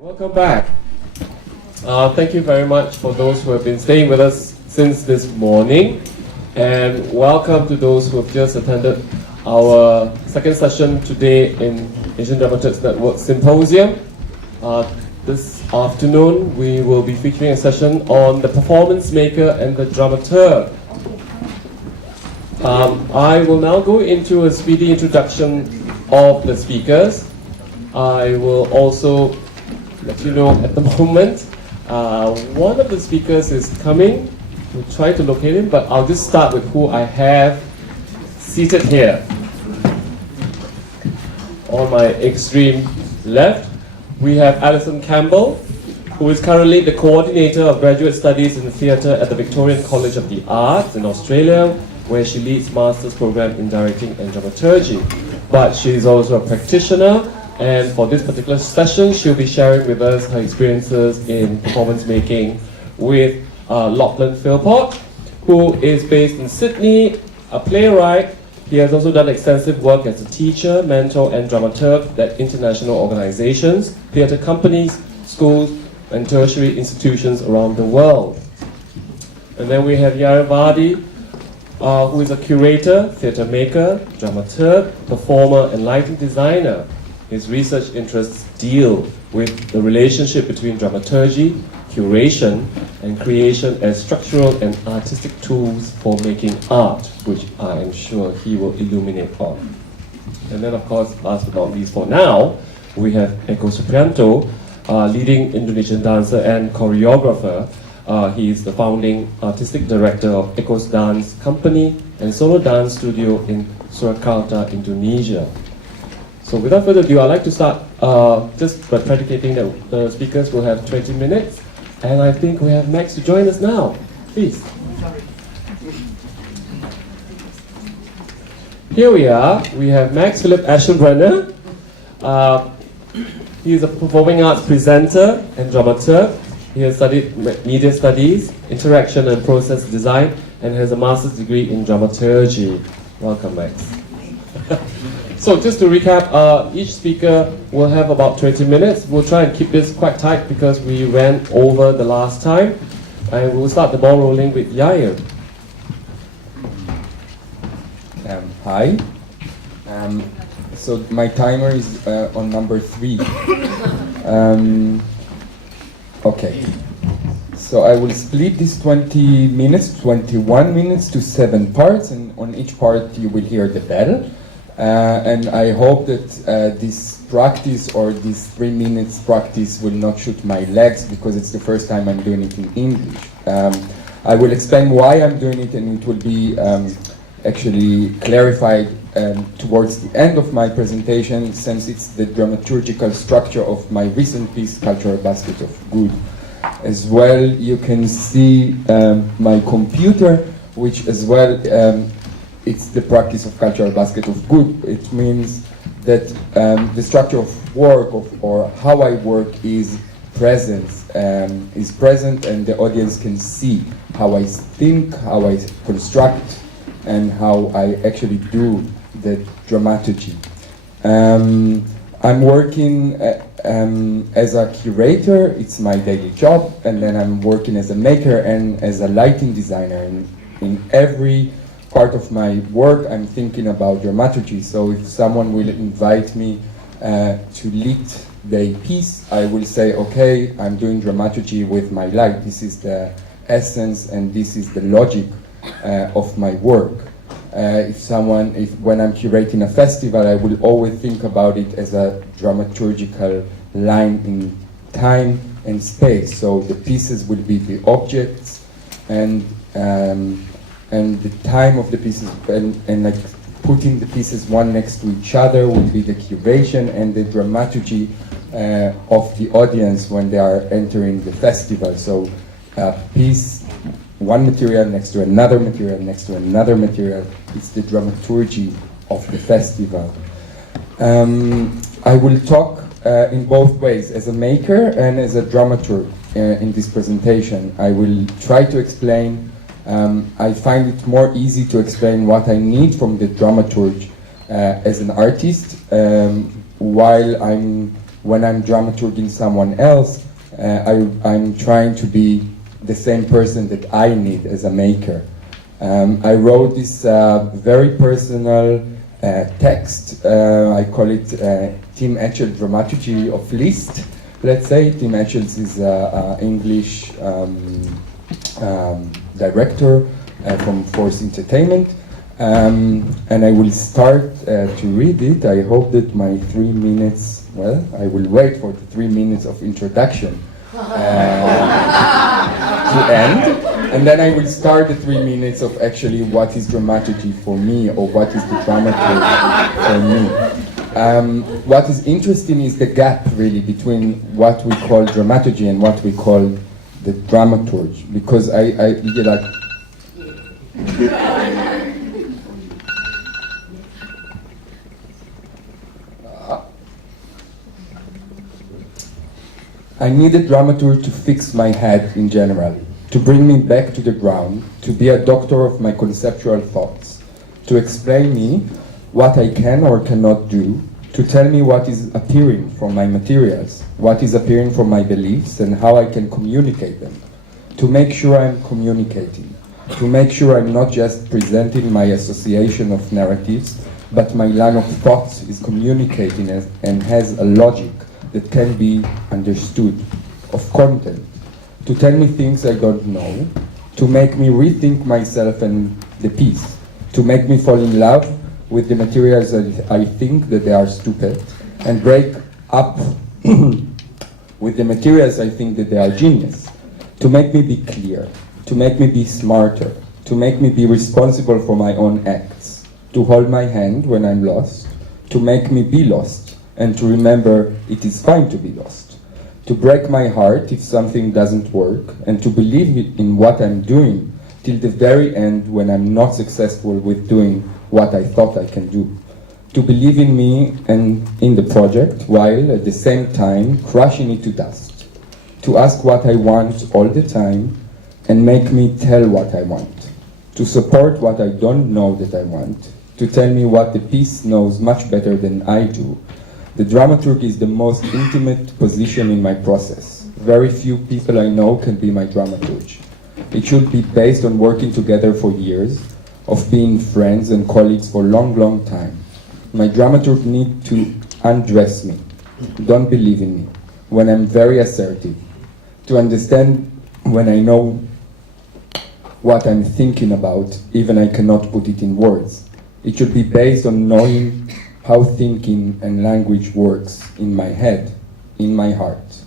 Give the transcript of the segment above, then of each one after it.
Welcome back. Thank you very much for those who have been staying with us since this morning, and welcome to those who have just attended our second session today in Asian Dramaturgs Network Symposium. This afternoon we will be featuring a session on the PerformanceMaker and the Dramaturg. I will now go into a speedy introduction of the speakers. I will also let you know at the moment, one of the speakers is coming. We'll try to locate him, but I'll just start with who I have seated here. On my extreme left, we have Alison Campbell, who is currently the coordinator of graduate studies in theatre at the Victorian College of the Arts in Australia, where she leads master's program in directing and dramaturgy. But she is also a practitioner, and for this particular session, she'll be sharing with us her experiences in performance making with Lachlan Philpott, who is based in Sydney, a playwright. He has also done extensive work as a teacher, mentor, and dramaturg at international organizations, theatre companies, schools, and tertiary institutions around the world. And then we have Yair Vardi, who is a curator, theatre maker, dramaturg, performer, and lighting designer. His research interests deal with the relationship between dramaturgy, curation, and creation as structural and artistic tools for making art, which I am sure he will illuminate on. And then, of course, last but not least for now, we have Eko Supriyanto, leading Indonesian dancer and choreographer. He is the founding artistic director of Eko's Dance Company and solo dance studio in Surakarta, Indonesia. So without further ado, I'd like to start just by predicating that the speakers will have 20 minutes. And I think we have Max to join us now. Please. Here we are. We have Max Philip Aschenbrenner. He is a performing arts presenter and dramaturg. He has studied media studies, interaction and process design, and has a master's degree in dramaturgy. Welcome, Max. So just to recap, each speaker will have about 20 minutes. We'll try and keep this quite tight because we ran over the last time. And we'll start the ball rolling with Yair. Hi. So my timer is on number 3. Okay. So I will split this 20 minutes, 21 minutes to 7 parts, and on each part you will hear the bell. And I hope that this practice or this 3 minutes practice will not shoot my legs, because it's the first time I'm doing it in English. I will explain why I'm doing it, and it will be actually clarified towards the end of my presentation, since it's the dramaturgical structure of my recent piece, Cultural Basket of Good. As well, you can see my computer, which as well it's the practice of Cultural Basket of Good. It means that the structure of work or how I work is present, and the audience can see how I think, how I construct, and how I actually do the dramaturgy. I'm working as a curator. It's my daily job, and then I'm working as a maker and as a lighting designer. And in every part of my work, I'm thinking about dramaturgy. So if someone will invite me to lead the piece, I will say, okay, I'm doing dramaturgy with my light. This is the essence, and this is the logic of my work. When I'm curating a festival, I will always think about it as a dramaturgical line in time and space. So the pieces will be the objects, and the time of the pieces, and like putting the pieces one next to each other will be the curation, and the dramaturgy of the audience when they are entering the festival. So a piece, one material next to another material next to another material, it's the dramaturgy of the festival. I will talk in both ways, as a maker and as a dramaturg in this presentation. I will try to explain. I find it more easy to explain what I need from the dramaturg as an artist, while I'm when I'm dramaturging someone else, I'm trying to be the same person that I need as a maker. I wrote this very personal text. I call it Tim Etchell Dramaturgy of Liszt. Let's say Tim Etchell is an English director from Force Entertainment, and I will start to read it. I hope that my 3 minutes, well, I will wait for the 3 minutes of introduction to end, and then I will start the 3 minutes of actually what is dramaturgy for me, or what is the dramaturg for me. What is interesting is the gap really between what we call dramaturgy and what we call the dramaturg, because I like I need a dramaturg to fix my head in general, to bring me back to the ground, to be a doctor of my conceptual thoughts, to explain me what I can or cannot do, to tell me what is appearing from my materials, what is appearing from my beliefs, and how I can communicate them, to make sure I'm communicating, to make sure I'm not just presenting my association of narratives, but my line of thoughts is communicating and has a logic that can be understood, of content, to tell me things I don't know, to make me rethink myself and the piece, to make me fall in love with the materials that I think that they are stupid, and break up with the materials I think that they are genius, to make me be clear, to make me be smarter, to make me be responsible for my own acts, to hold my hand when I'm lost, to make me be lost, and to remember it is fine to be lost, to break my heart if something doesn't work, and to believe in what I'm doing till the very end when I'm not successful with doing what I thought I can do, to believe in me and in the project while at the same time crushing it to dust, to ask what I want all the time and make me tell what I want, to support what I don't know that I want, to tell me what the piece knows much better than I do. The dramaturg is the most intimate position in my process. Very few people I know can be my dramaturg. It should be based on working together for years, of being friends and colleagues for a long, long time. My dramaturg need to undress me, don't believe in me, when I'm very assertive, to understand when I know what I'm thinking about, even I cannot put it in words. It should be based on knowing how thinking and language works in my head, in my heart.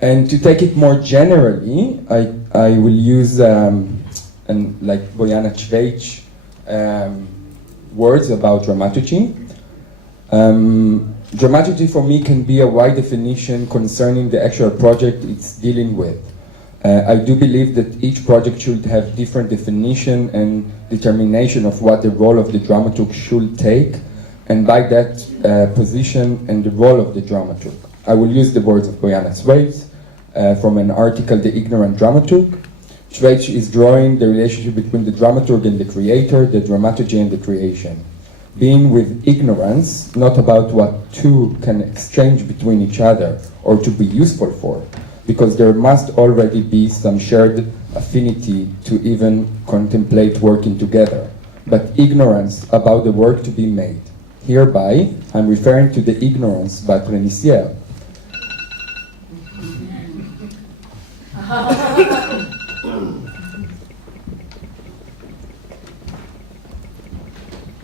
And to take it more generally, I will use like Bojana Cvejc words about dramaturgy. Dramaturgy for me can be a wide definition concerning the actual project it's dealing with. I do believe that each project should have different definition and determination of what the role of the dramaturg should take, and by that position and the role of the dramaturg. I will use the words of Bojana Cvejc from an article, The Ignorant Dramaturg. Cvejc is drawing the relationship between the dramaturg and the creator, the dramaturgy and the creation. Being with ignorance, not about what two can exchange between each other or to be useful for, because there must already be some shared affinity to even contemplate working together, but ignorance about the work to be made. Hereby, I'm referring to the ignorance by Preniciel.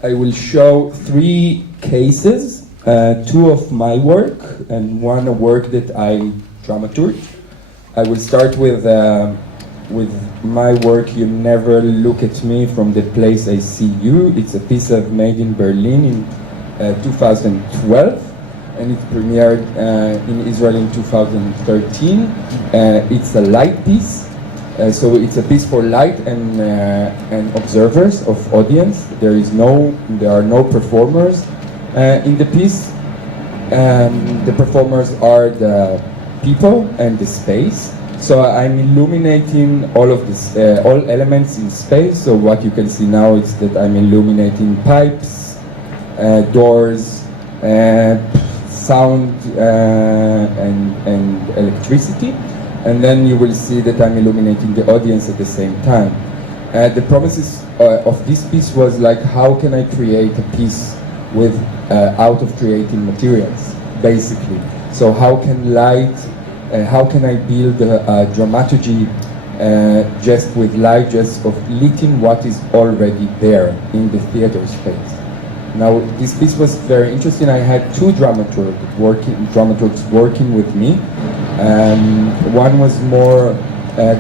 I will show 3 cases, 2 of my work and 1 a work that I dramaturg. I will start with my work, You Never Look at Me from the Place I See You. It's a piece I've made in Berlin in 2012, and it premiered in Israel in 2013. It's a light piece, so it's a piece for light and observers of audience. There are no performers in the piece. The performers are the people and the space. So I'm illuminating all of this, all elements in space. So what you can see now is that I'm illuminating pipes, doors, sound and electricity, and then you will see that I'm illuminating the audience at the same time. The promises of this piece was like, how can I create a piece with out of creating materials, basically. So how can light, how can I build a dramaturgy just with light, just of lighting what is already there in the theater space. Now, this piece was very interesting. I had two dramaturgs working with me. One was more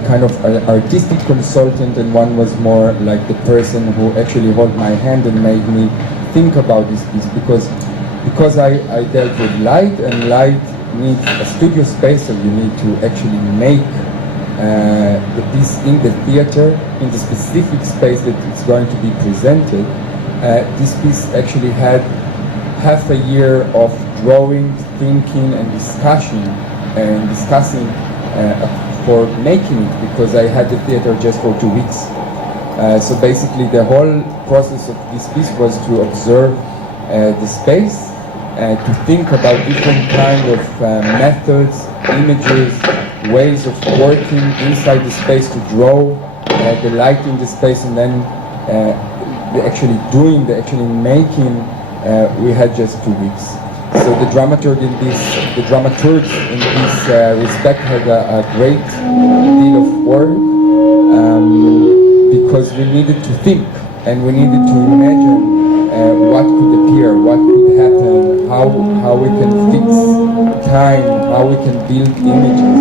kind of an artistic consultant, and one was more like the person who actually held my hand and made me think about this piece, because I dealt with light, and light needs a studio space, so you need to actually make the piece in the theater, in the specific space that it's going to be presented. This piece actually had half a year of drawing, thinking, and discussing for making it, because I had the theater just for 2 weeks. So basically the whole process of this piece was to observe the space, to think about different kind of methods, images, ways of working inside the space, to draw the light in the space, and then actually making, we had just 2 weeks. So the dramaturgs in this respect had a great deal of work, because we needed to think, and we needed to imagine what could appear, what could happen, how we can fix time, how we can build images.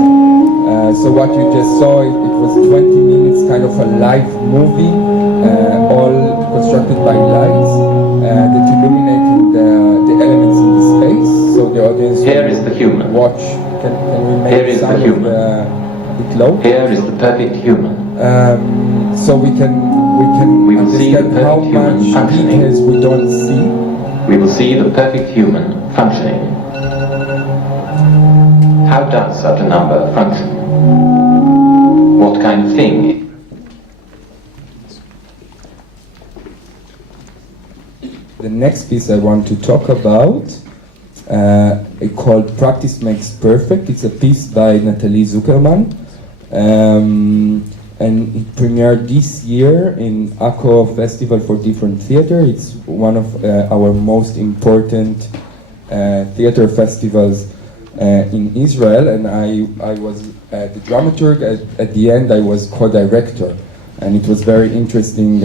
So what you just saw, it was 20 minutes, kind of a live movie, all constructed by lights that illuminating the elements in the space, so the audience Here is the human. Watch. Can we make Here is the human. A bit low? Here is the perfect human. So we can We will see the understand how perfect human much functioning. details we don't see. We will see the perfect human functioning. How does such a number function? What kind of thing? The next piece I want to talk about, called Practice Makes Perfect. It's a piece by Nathalie Zuckerman, and it premiered this year in Akko Festival for Different Theater. It's one of our most important theater festivals in Israel, and I was the dramaturg. At the end, I was co-director, and it was very interesting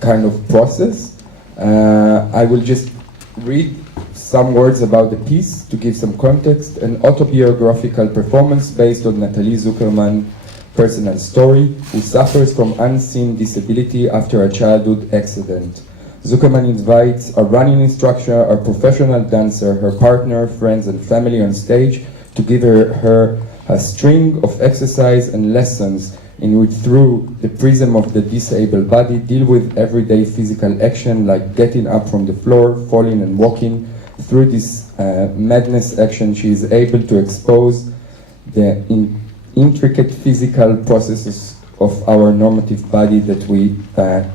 kind of process. I will just read some words about the piece to give some context. An autobiographical performance based on Nathalie Zuckerman's personal story, who suffers from unseen disability after a childhood accident. Zuckerman invites a running instructor, a professional dancer, her partner, friends, and family on stage to give her a string of exercise and lessons in which, through the prism of the disabled body, deal with everyday physical action like getting up from the floor, falling and walking. Through this madness action, she is able to expose the intricate physical processes of our normative body that we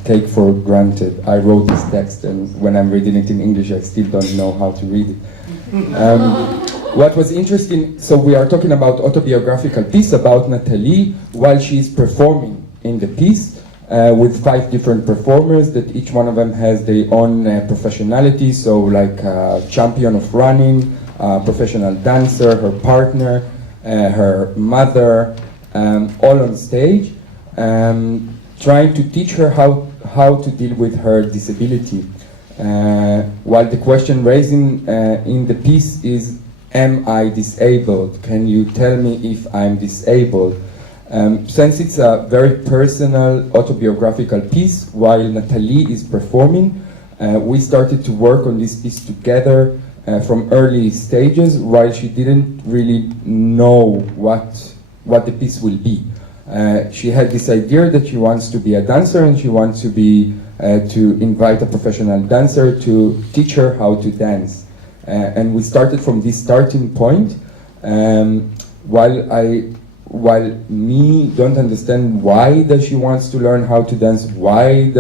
take for granted. I wrote this text, and when I'm reading it in English, I still don't know how to read it. What was interesting, so we are talking about autobiographical piece about Nathalie while she is performing in the piece with 5 different performers that each one of them has their own professionality. So like champion of running, professional dancer, her partner, her mother, all on stage, trying to teach her how to deal with her disability. While the question raising in the piece is, am I disabled? Can you tell me if I'm disabled? Since it's a very personal autobiographical piece, while Nathalie is performing, we started to work on this piece together from early stages, while she didn't really know what the piece will be. She had this idea that she wants to be a dancer, and she wants to be to invite a professional dancer to teach her how to dance. And we started from this starting point. While me don't understand why that she wants to learn how to dance, why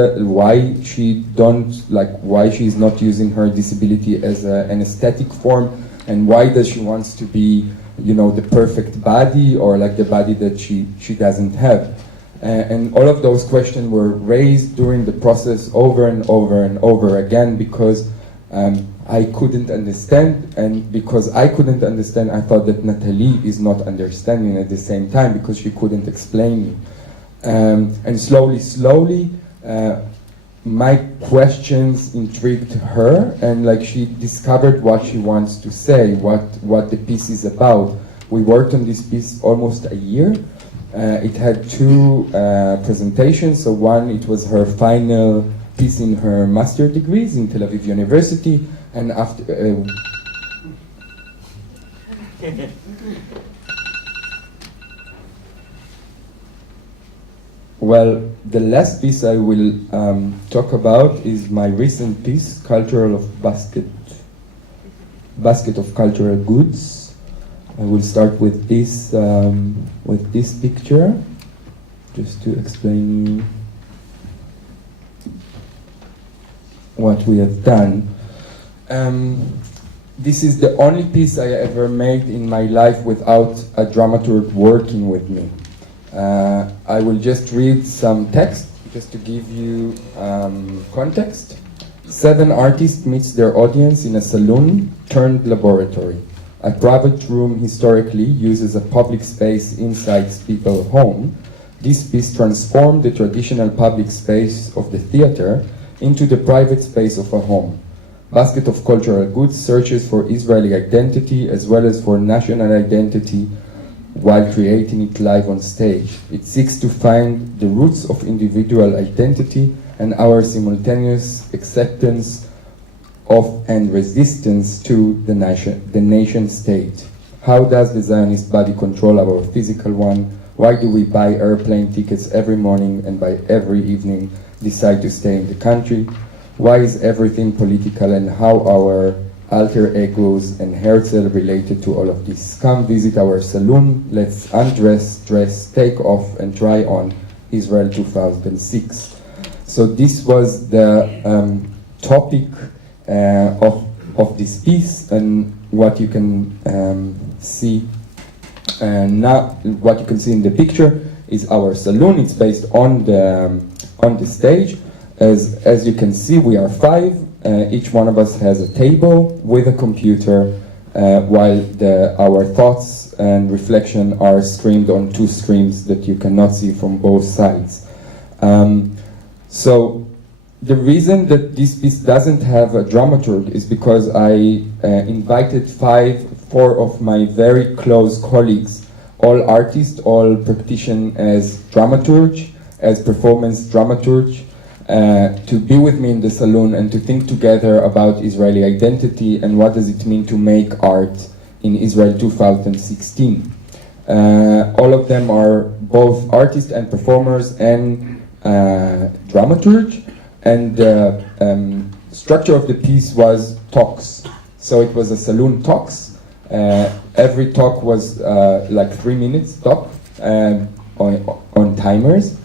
she's not using her disability as an aesthetic form, and why does she wants to be, you know, the perfect body, or like the body that she doesn't have. And all of those questions were raised during the process over and over and over again, because I couldn't understand, and because I couldn't understand, I thought that Nathalie is not understanding at the same time, because she couldn't explain me. And slowly, my questions intrigued her, and like she discovered what she wants to say, what the piece is about. We worked on this piece almost a year. It had two presentations. So one, it was her final piece in her master degrees in Tel Aviv University, and after well, the last piece I will talk about is my recent piece, Basket of Cultural Goods. I will start with this picture, just to explain what we have done. This is the only piece I ever made in my life without a dramaturg working with me. I will just read some text, just to give you context. 7 artists meets their audience in a saloon turned laboratory. A private room historically uses a public space inside people's home. This piece transformed the traditional public space of the theater into the private space of a home. Basket of Cultural Goods searches for Israeli identity as well as for national identity while creating it live on stage. It seeks to find the roots of individual identity and our simultaneous acceptance of and resistance to the nation state. How does the Zionist body control our physical one? Why do we buy airplane tickets every morning and by every evening decide to stay in the country? Why is everything political, and how our alter egos and Herzl related to all of this? Come visit our saloon, let's undress, dress, take off and try on Israel 2006. So this was the topic of this piece, and what you can see now, what you can see in the picture is our saloon. It's based on the stage. As you can see, we are 5. Each one of us has a table with a computer, while our thoughts and reflection are streamed on 2 screens that you cannot see from both sides. So the reason that this piece doesn't have a dramaturg is because I invited 4 of my very close colleagues, all artists, all practitioners as dramaturg, as performance dramaturg, to be with me in the saloon and to think together about Israeli identity and what does it mean to make art in Israel 2016. All of them are both artists and performers and dramaturg, and the structure of the piece was talks. So it was a saloon talks. Every talk was like 3 minutes talk on timers.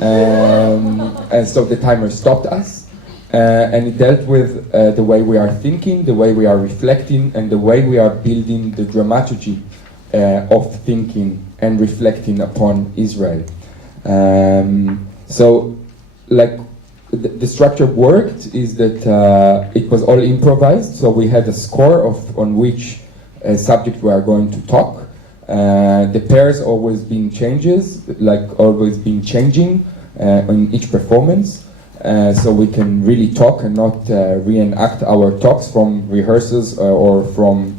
And so the timer stopped us, and it dealt with the way we are thinking, the way we are reflecting, and the way we are building the dramaturgy of thinking and reflecting upon Israel. So, like, the structure worked is that it was all improvised, so we had a score on which subject we are going to talk. The pairs always been changing in each performance, so we can really talk and not reenact our talks from rehearsals or from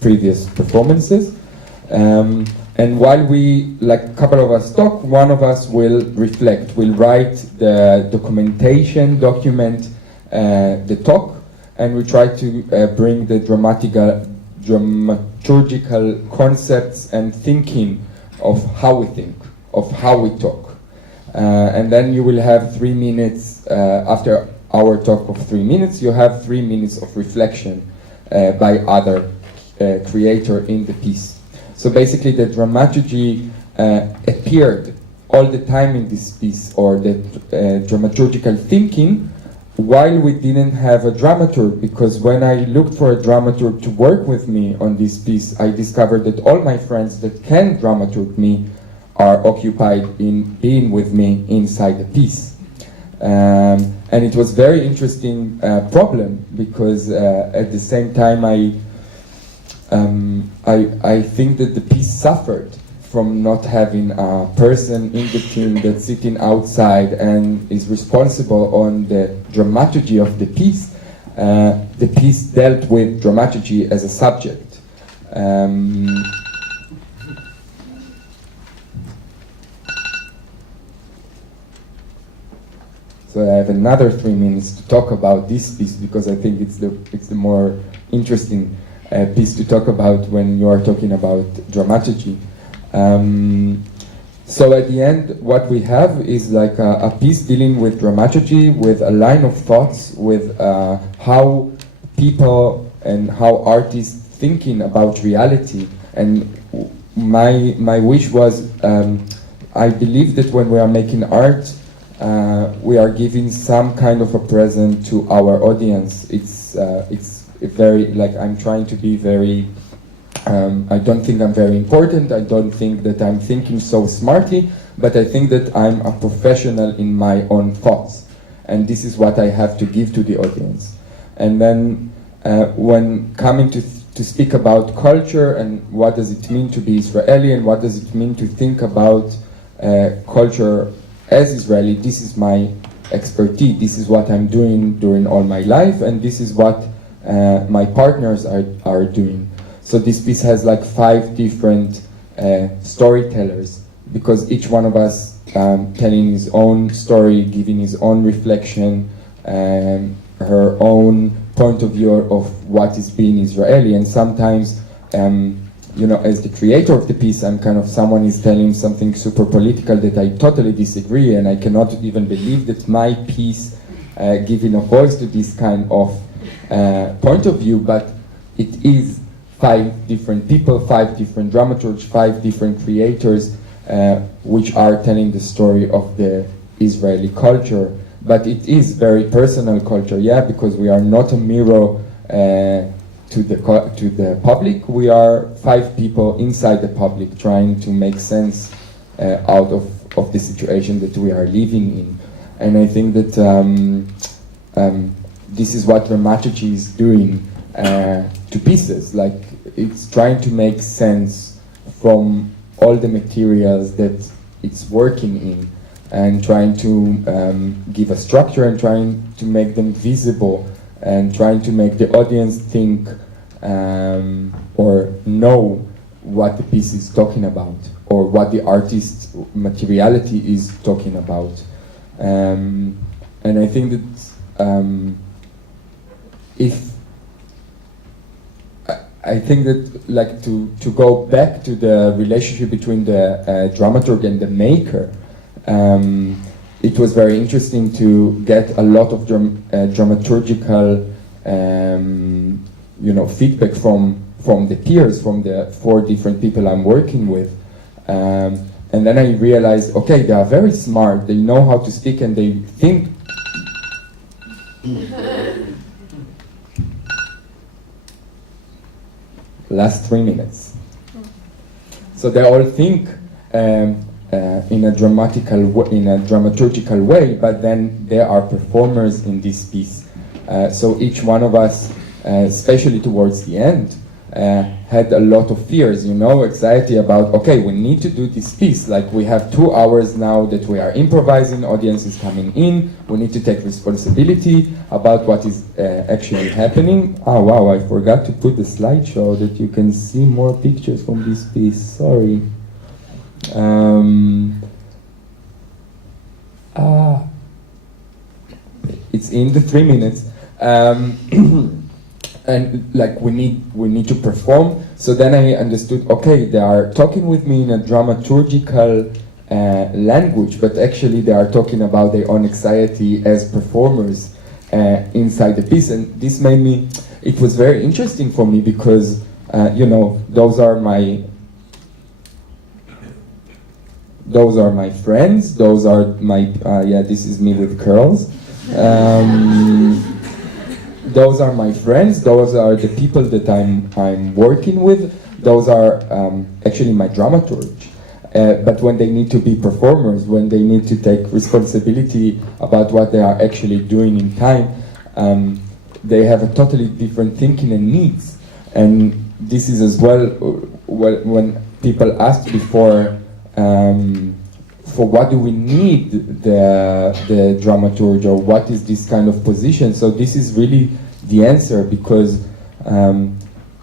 previous performances. And while we, like a couple of us talk, one of us will reflect, will write the document the talk, and we try to bring the dramaturgical concepts and thinking of how we think, of how we talk. And then you will have 3 minutes, after our talk of 3 minutes, you have 3 minutes of reflection by other creator in the piece. So basically the dramaturgy appeared all the time in this piece, or the dramaturgical thinking while we didn't have a dramaturg, because when I looked for a dramaturg to work with me on this piece, I discovered that all my friends that can dramaturg me are occupied in being with me inside the piece. And it was very interesting problem, because at the same time I think that the piece suffered from not having a person in the team that's sitting outside and is responsible on the dramaturgy of the piece. The piece dealt with dramaturgy as a subject. So I have another 3 minutes to talk about this piece, because I think it's the more interesting piece to talk about when you are talking about dramaturgy. So at the end, what we have is like a piece dealing with dramaturgy, with a line of thoughts, with how people and how artists thinking about reality. And my wish was, I believe that when we are making art, we are giving some kind of a present to our audience. It's very, like, I'm trying to be very, I don't think I'm very important, I don't think that I'm thinking so smartly, but I think that I'm a professional in my own thoughts. And this is what I have to give to the audience. And then when coming to speak about culture and what does it mean to be Israeli and what does it mean to think about culture as Israeli, this is my expertise, this is what I'm doing during all my life, and this is what my partners are doing. So this piece has like 5 different storytellers, because each one of us telling his own story, giving his own reflection, her own point of view of what is being Israeli. And sometimes, you know, as the creator of the piece, I'm kind of, someone is telling something super political that I totally disagree, and I cannot even believe that my piece giving a voice to this kind of point of view, but it is 5 different people, 5 different dramaturgs, 5 different creators, which are telling the story of the Israeli culture. But it is very personal culture, yeah, because we are not a mirror to the public. We are 5 people inside the public trying to make sense out of the situation that we are living in. And I think that this is what dramaturgy is doing to pieces. Like, it's trying to make sense from all the materials that it's working in, and trying to give a structure and trying to make them visible, and trying to make the audience think or know what the piece is talking about, or what the artist's materiality is talking about. And I think that I think that, like, to go back to the relationship between the dramaturg and the maker, it was very interesting to get a lot of dramaturgical you know, feedback from the peers, from the 4 different people I'm working with. And then I realized, okay, they are very smart, they know how to speak, and they think. Last 3 minutes. So they all think in a dramaturgical way, but then there are performers in this piece. So each one of us, especially towards the end, had a lot of fears, you know, anxiety about, okay, we need to do this piece. Like, we have 2 hours now that we are improvising, audience is coming in, we need to take responsibility about what is actually happening. Oh wow, I forgot to put the slideshow that you can see more pictures from this piece, sorry. It's in the 3 minutes. And like, we need to perform. So then I understood, okay, they are talking with me in a dramaturgical language, but actually they are talking about their own anxiety as performers inside the piece. And this made me, it was very interesting for me, because you know, those are my friends, those are my, yeah, this is me with curls. Those are my friends. Those are the people that I'm working with. Those are actually my dramaturgs. But when they need to be performers, when they need to take responsibility about what they are actually doing in time, they have a totally different thinking and needs. And this is as well when people asked before, for what do we need the dramaturg, or what is this kind of position? So this is really the answer, because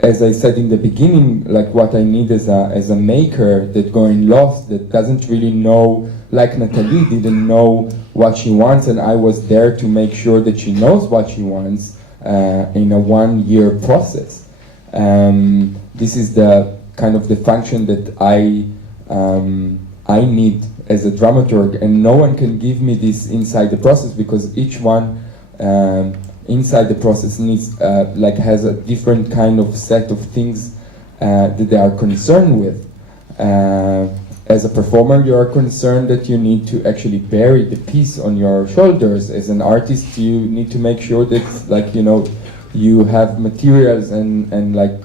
as I said in the beginning, like what I need as a maker that going lost, that doesn't really know, like Nathalie didn't know what she wants, and I was there to make sure that she knows what she wants in a 1-year process. This is the kind of the function that I need as a dramaturg, and no one can give me this inside the process, because each one inside the process needs like has a different kind of set of things that they are concerned with. As a performer, you are concerned that you need to actually bury the piece on your shoulders. As an artist, you need to make sure that, like, you know, you have materials and like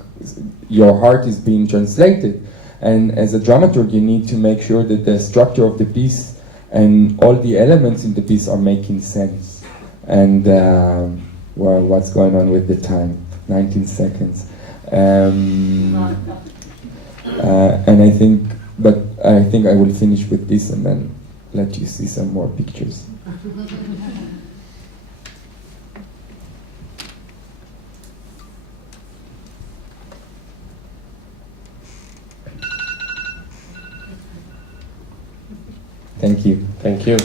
your heart is being translated. And as a dramaturg, you need to make sure that the structure of the piece and all the elements in the piece are making sense. And well, what's going on with the time? 19 seconds. And I think I will finish with this and then let you see some more pictures. Thank you. Thank you.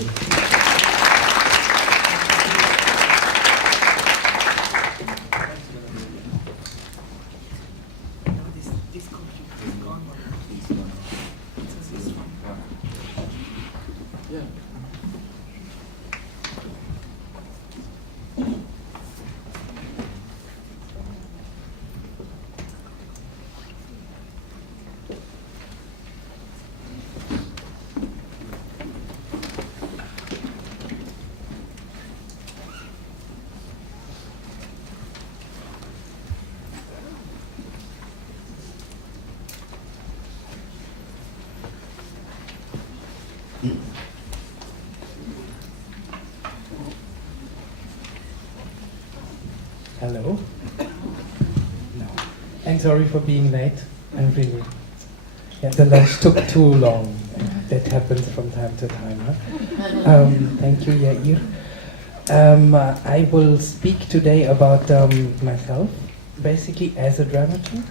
Hello. No. I'm sorry for being late. I'm really. Yeah, the lunch took too long. That happens from time to time. Huh? Thank you, Yair. I will speak today about myself, basically as a dramaturg.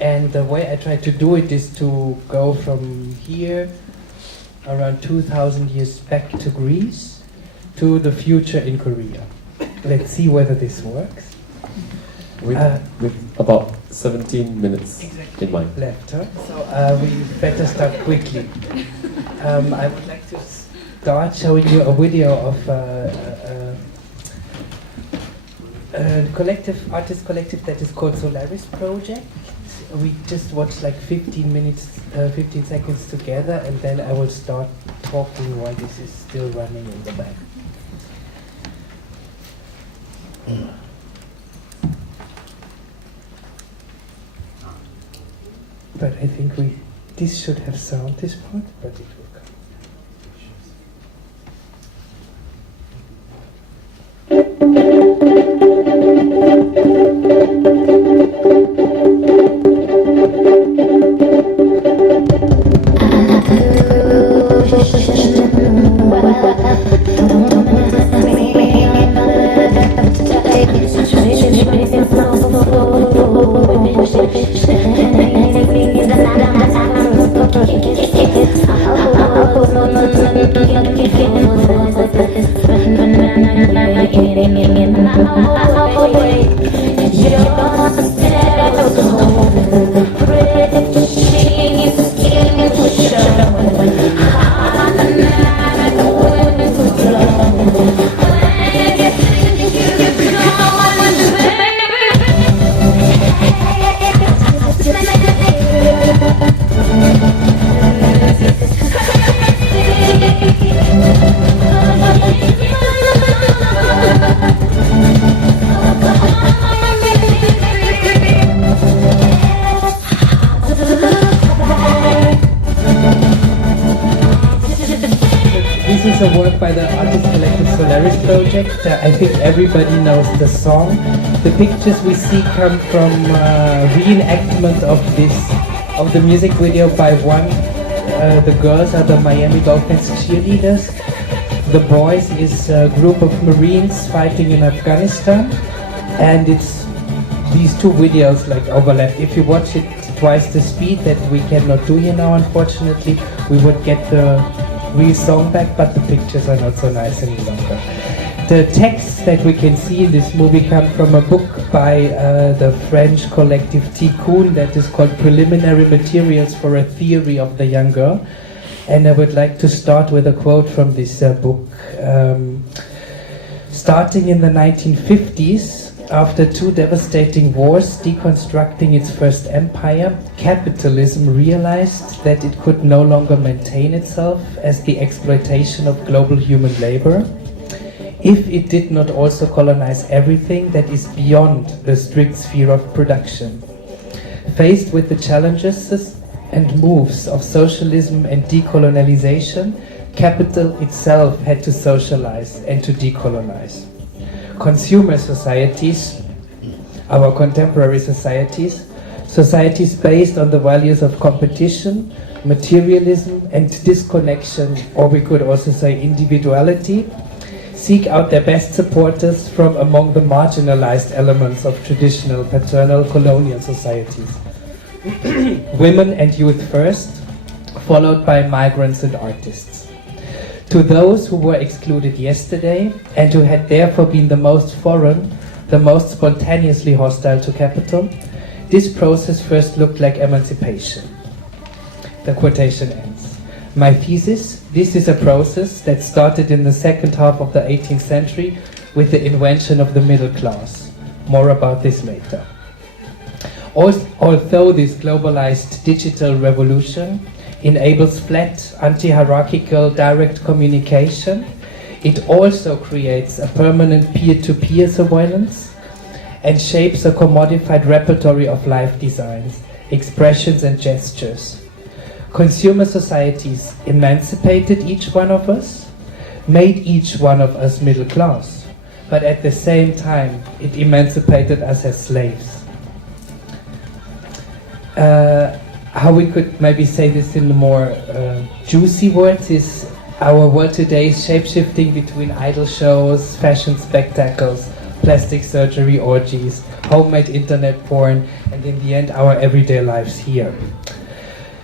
And the way I try to do it is to go from here, around 2,000 years back to Greece, to the future in Korea. Let's see whether this works. With about 17 minutes in mind. Left, huh? So we better start quickly. I would like to start showing you a video of a collective, artist collective that is called Solaris Project. We just watched like 15 minutes, 15 seconds together, and then I will start talking while this is still running in the back. But I think this should have sound, this part, but it will come. work by the artist collective Solaris project. I think everybody knows the song. The pictures we see come from reenactment of the music video by one. The girls are the Miami Dolphins cheerleaders. The boys is a group of Marines fighting in Afghanistan, and it's these two videos like overlap. If you watch it twice the speed that we cannot do here now, unfortunately, we would get the real song back, but the pictures are not so nice any longer. The texts that we can see in this movie come from a book by the French collective Tikkun that is called Preliminary Materials for a Theory of the Young Girl. And I would like to start with a quote from this book. Starting in the 1950s, after two devastating wars deconstructing its first empire, capitalism realized that it could no longer maintain itself as the exploitation of global human labor if it did not also colonize everything that is beyond the strict sphere of production. Faced with the challenges and moves of socialism and decolonialization, capital itself had to socialize and to decolonize. Consumer societies, our contemporary societies, societies based on the values of competition, materialism and disconnection, or we could also say individuality, seek out their best supporters from among the marginalized elements of traditional paternal colonial societies. Women and youth first, followed by migrants and artists. To those who were excluded yesterday and who had therefore been the most foreign, the most spontaneously hostile to capital, this process first looked like emancipation. The quotation ends. My thesis, this is a process that started in the second half of the 18th century with the invention of the middle class. More about this later. Although this globalized digital revolution enables flat, anti-hierarchical, direct communication, it also creates a permanent peer-to-peer surveillance and shapes a commodified repertory of life designs, expressions and gestures. Consumer societies emancipated each one of us, made each one of us middle class, but at the same time it emancipated us as slaves. How we could maybe say this in more juicy words is our world today is shape-shifting between idol shows, fashion spectacles, plastic surgery orgies, homemade internet porn, and in the end our everyday lives here.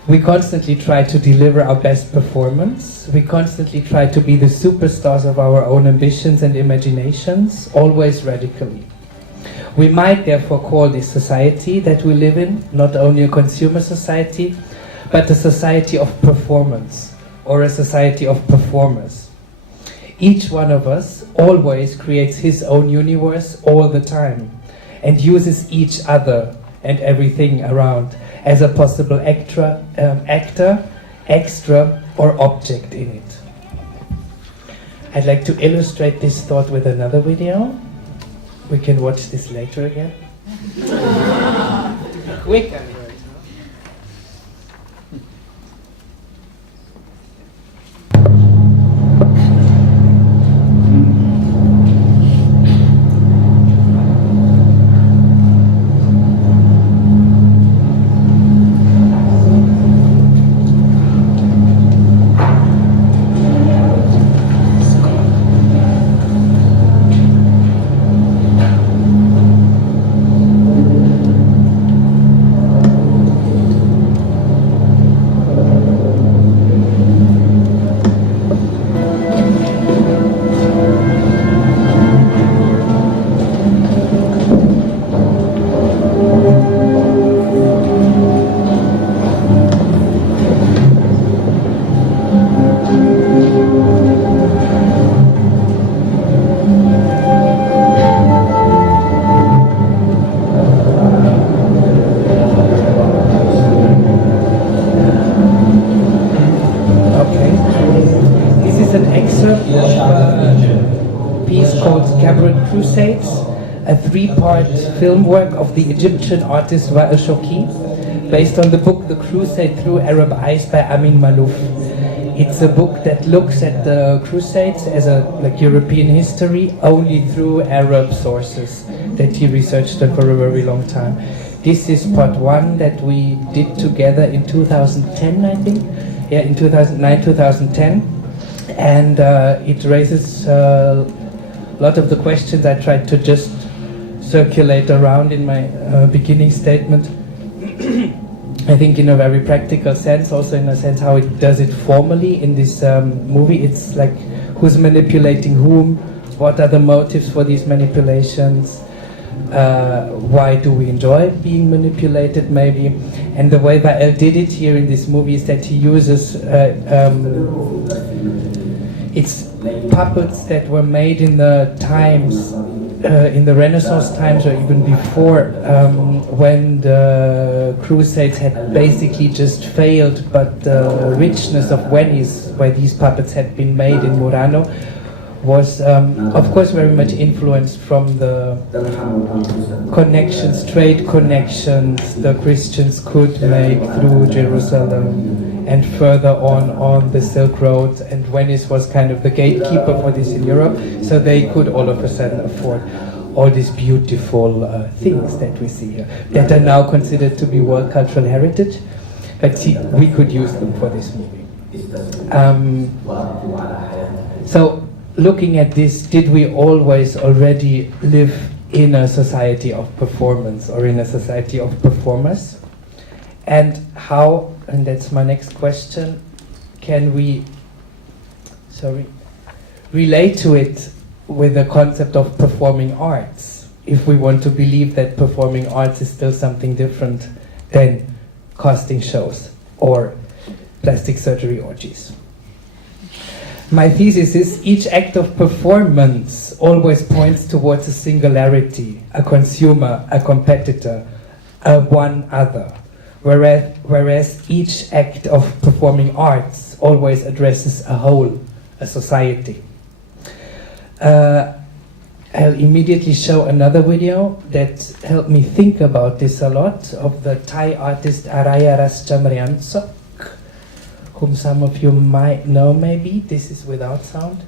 We constantly try to deliver our best performance. We constantly try to be the superstars of our own ambitions and imaginations, always radically. We might therefore call this society that we live in not only a consumer society, but a society of performance, or a society of performers. Each one of us always creates his own universe all the time, and uses each other and everything around as a possible actor, extra, or object in it. I'd like to illustrate this thought with another video. We can watch this later again. Quick alert. Crusades, a three-part film work of the Egyptian artist Yair, based on the book The Crusade Through Arab Eyes by Amin Malouf. It's a book that looks at the Crusades as a European history only through Arab sources that he researched on for a very long time. This is part one that we did together in 2010, I think. Yeah, in 2009, 2010. And it raises a lot of the questions I tried to just circulate around in my beginning statement. I think in a very practical sense, also in a sense how it does it formally in this movie. It's like who's manipulating whom, what are the motives for these manipulations, why do we enjoy being manipulated maybe. And the way Yair did it here in this movie is that he uses it's puppets that were made in the times, in the Renaissance times or even before, when the Crusades had basically just failed, but the richness of Venice, where these puppets had been made in Murano, was of course very much influenced from the connections, trade connections the Christians could make through Jerusalem and further on the Silk Road, and Venice was kind of the gatekeeper for this in Europe, so they could all of a sudden afford all these beautiful things that we see here, that are now considered to be World Cultural Heritage, but see, we could use them for this movie. So, looking at this, did we always already live in a society of performance or in a society of performers? And how, and that's my next question, can we relate to it with the concept of performing arts, if we want to believe that performing arts is still something different than casting shows or plastic surgery orgies? My thesis is each act of performance always points towards a singularity, a consumer, a competitor, a one other, whereas each act of performing arts always addresses a whole, a society. I'll immediately show another video that helped me think about this a lot, of the Thai artist Araya Raschamriansok, whom some of you might know maybe. This is without sound.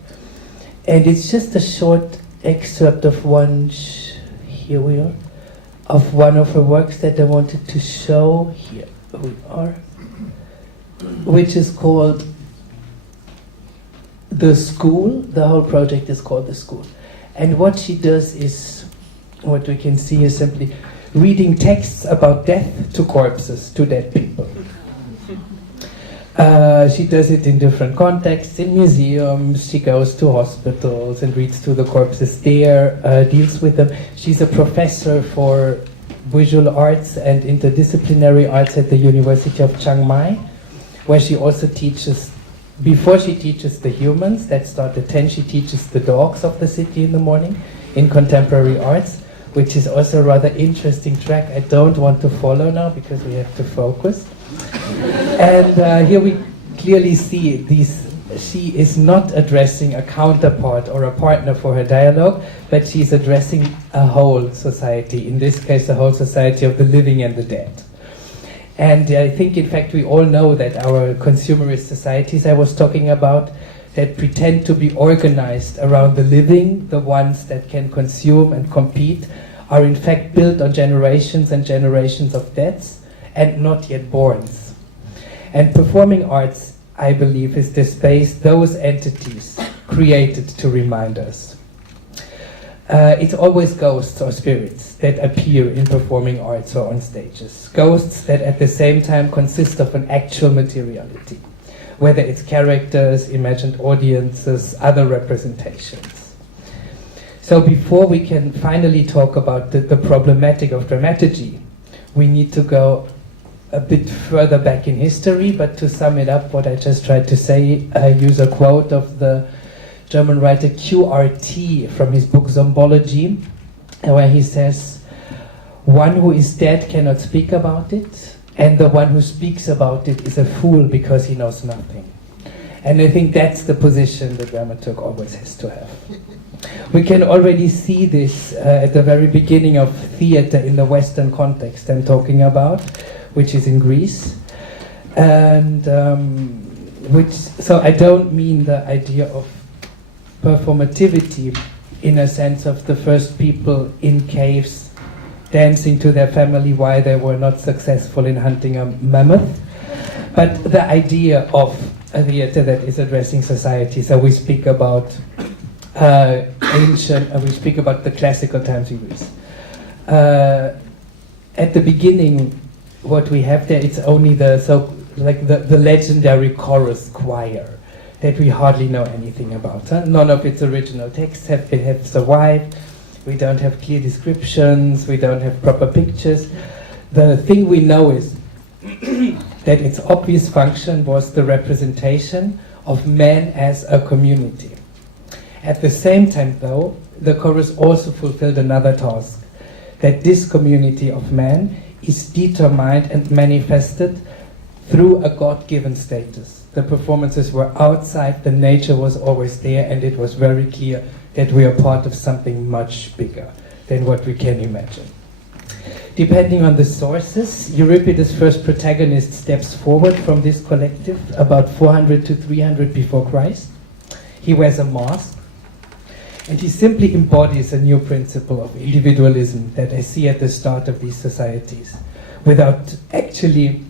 And it's just a short excerpt of one, here we are, of one of her works that I wanted to show. Here we are, which is called The School. The whole project is called The School. And what she does is, what we can see is simply reading texts about death to corpses, to dead people. She does it in different contexts, in museums, she goes to hospitals and reads to the corpses there, deals with them. She's a professor for visual arts and interdisciplinary arts at the University of Chiang Mai, where she also teaches, before she teaches the humans, that start at 10, she teaches the dogs of the city in the morning in contemporary arts, which is also a rather interesting track I don't want to follow now because we have to focus. And here we clearly see these. She is not addressing a counterpart or a partner for her dialogue, but she's addressing a whole society, in this case the whole society of the living and the dead. And I think in fact we all know that our consumerist societies I was talking about, that pretend to be organized around the living, the ones that can consume and compete, are in fact built on generations and generations of deaths and not yet borns. And performing arts, I believe, is the space those entities created to remind us. It's always ghosts or spirits that appear in performing arts or on stages. Ghosts that at the same time consist of an actual materiality, whether it's characters, imagined audiences, other representations. So before we can finally talk about the problematic of dramaturgy, we need to go a bit further back in history, but to sum it up, what I just tried to say, I use a quote of the German writer QRT from his book Zombology, where he says, "One who is dead cannot speak about it, and the one who speaks about it is a fool because he knows nothing." And I think that's the position the dramaturg always has to have. We can already see this at the very beginning of theater in the Western context I'm talking about, which is in Greece. And So I don't mean the idea of performativity in a sense of the first people in caves dancing to their family while they were not successful in hunting a mammoth, but the idea of a theater that is addressing society. So we speak about we speak about the classical times in Greece. At the beginning, what we have there, it's only the legendary chorus choir that we hardly know anything about. None of its original texts have survived. We don't have clear descriptions. We don't have proper pictures. The thing we know is that its obvious function was the representation of men as a community. At the same time, though, the chorus also fulfilled another task, that this community of men is determined and manifested through a God-given status. The performances were outside, the nature was always there, and it was very clear that we are part of something much bigger than what we can imagine. Depending on the sources, Euripides' first protagonist steps forward from this collective about 400 to 300 before Christ. He wears a mask, and he simply embodies a new principle of individualism that I see at the start of these societies, without actually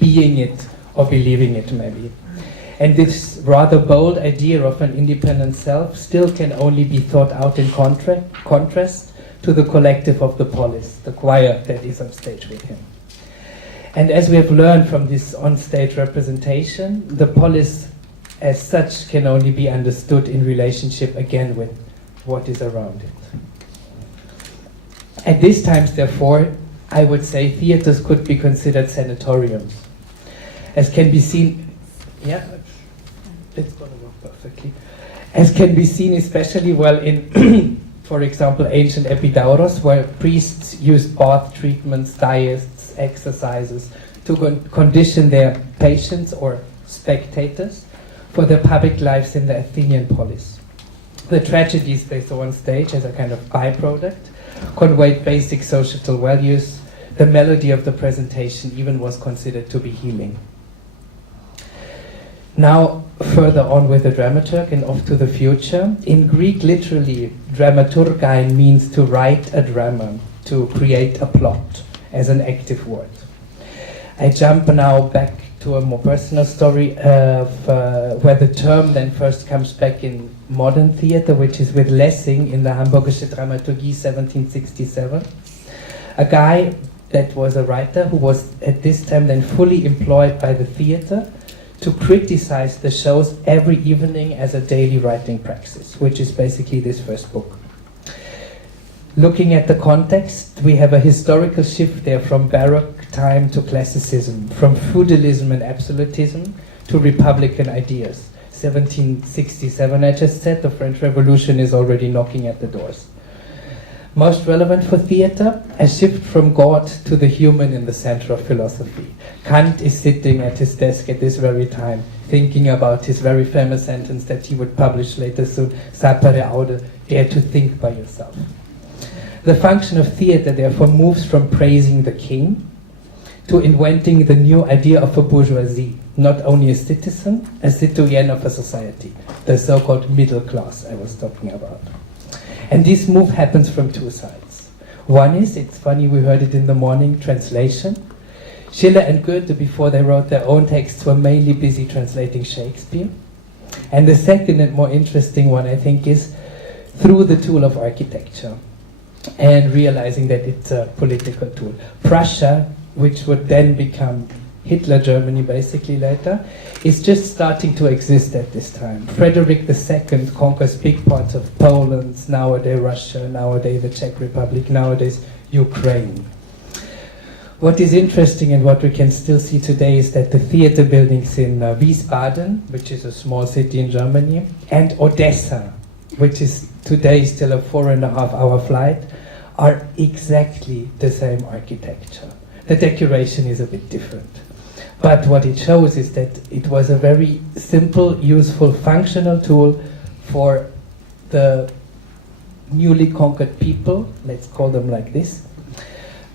being it or believing it, maybe. And this rather bold idea of an independent self still can only be thought out in contrast to the collective of the polis, the choir that is on stage with him. And as we have learned from this on-stage representation, the polis as such can only be understood in relationship again with what is around it. At these times, therefore, I would say theaters could be considered sanatoriums. As can be seen, it's going to work perfectly. As can be seen especially well in, for example, ancient Epidauros, where priests used bath treatments, diets, exercises to condition their patients or spectators for their public lives in the Athenian polis. The tragedies they saw on stage as a kind of byproduct conveyed basic social values. The melody of the presentation even was considered to be healing. Now, further on with the dramaturg and off to the future. In Greek, literally, dramaturgy means to write a drama, to create a plot, as an active word. I jump now back to a more personal story of where the term then first comes back in modern theater, which is with Lessing in the Hamburgische Dramaturgie 1767. A guy that was a writer who was at this time then fully employed by the theater to criticize the shows every evening as a daily writing praxis, which is basically this first book. Looking at the context, we have a historical shift there from Baroque time to classicism, from feudalism and absolutism to republican ideas. 1767, I just said, the French Revolution is already knocking at the doors. Most relevant for theater, a shift from God to the human in the center of philosophy. Kant is sitting at his desk at this very time, thinking about his very famous sentence that he would publish later soon, Sapere aude, dare to think by yourself. The function of theater, therefore, moves from praising the king to inventing the new idea of a bourgeoisie, not only a citizen, a citoyenne of a society, the so-called middle class I was talking about. And this move happens from two sides. One is, it's funny, we heard it in the morning, translation. Schiller and Goethe, before they wrote their own texts, were mainly busy translating Shakespeare. And the second and more interesting one, I think, is through the tool of architecture and realizing that it's a political tool. Prussia, which would then become Hitler Germany basically later, is just starting to exist at this time. Frederick II conquers big parts of Poland, nowadays Russia, nowadays the Czech Republic, nowadays Ukraine. What is interesting and what we can still see today is that the theater buildings in Wiesbaden, which is a small city in Germany, and Odessa, which is today still a 4.5-hour flight, are exactly the same architecture. The decoration is a bit different. But what it shows is that it was a very simple, useful, functional tool for the newly conquered people, let's call them like this,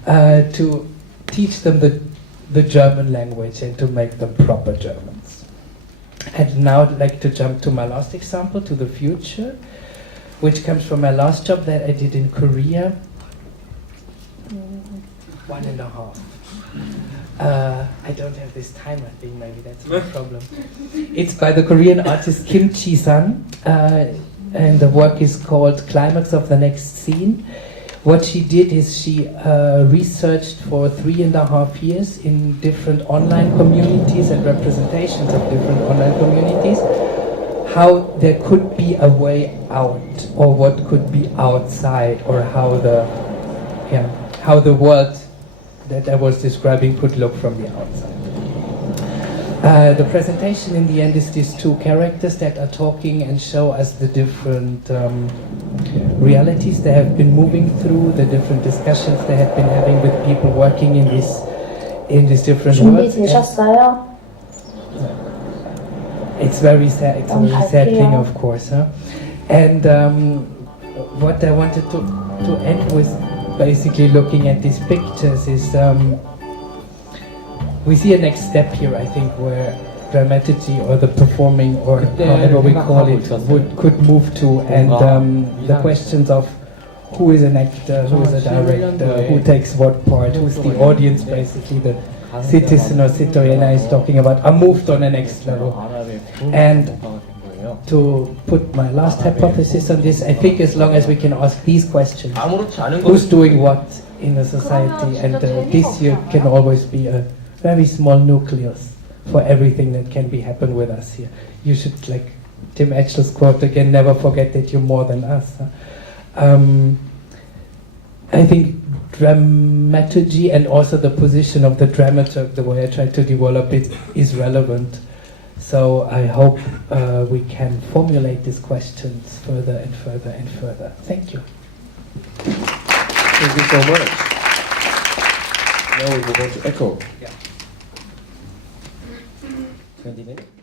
to teach them the German language and to make them proper Germans. And now I'd like to jump to my last example, to the future, which comes from my last job that I did in Korea. 1.5. I don't have this timer thing, maybe that's my problem. It's by the Korean artist Kim Chi-san, and the work is called Climax of the Next Scene. What she did is she researched for 3.5 years in different online communities and representations of different online communities how there could be a way out, or what could be outside, or how the world that I was describing could look from the outside. The presentation in the end is these two characters that are talking and show us the different realities they have been moving through, the different discussions they have been having with people working in these different worlds. 준비되셨어요? It's very sad. It's a very sad thing, of course. Huh? And what I wanted to end with, basically looking at these pictures, is we see a next step here, I think, where dramaturgy, or the performing, or however we call it, could move to, and the questions of who is an actor, who is a director, who takes what part, who's the audience, basically the citizen or citoyena is talking about, are moved on the next level. And to put my last hypothesis on this, I think as long as we can ask these questions, who's doing what in a society, and this year can always be a very small nucleus for everything that can be happen with us here. You should, like Tim Etchel's quote again, never forget that you're more than us. I think dramaturgy, and also the position of the dramaturg, the way I try to develop it, is relevant. So I hope we can formulate these questions further and further and further. Thank you. Thank you so much. Now we move on to Echo. Yeah. 20 minutes.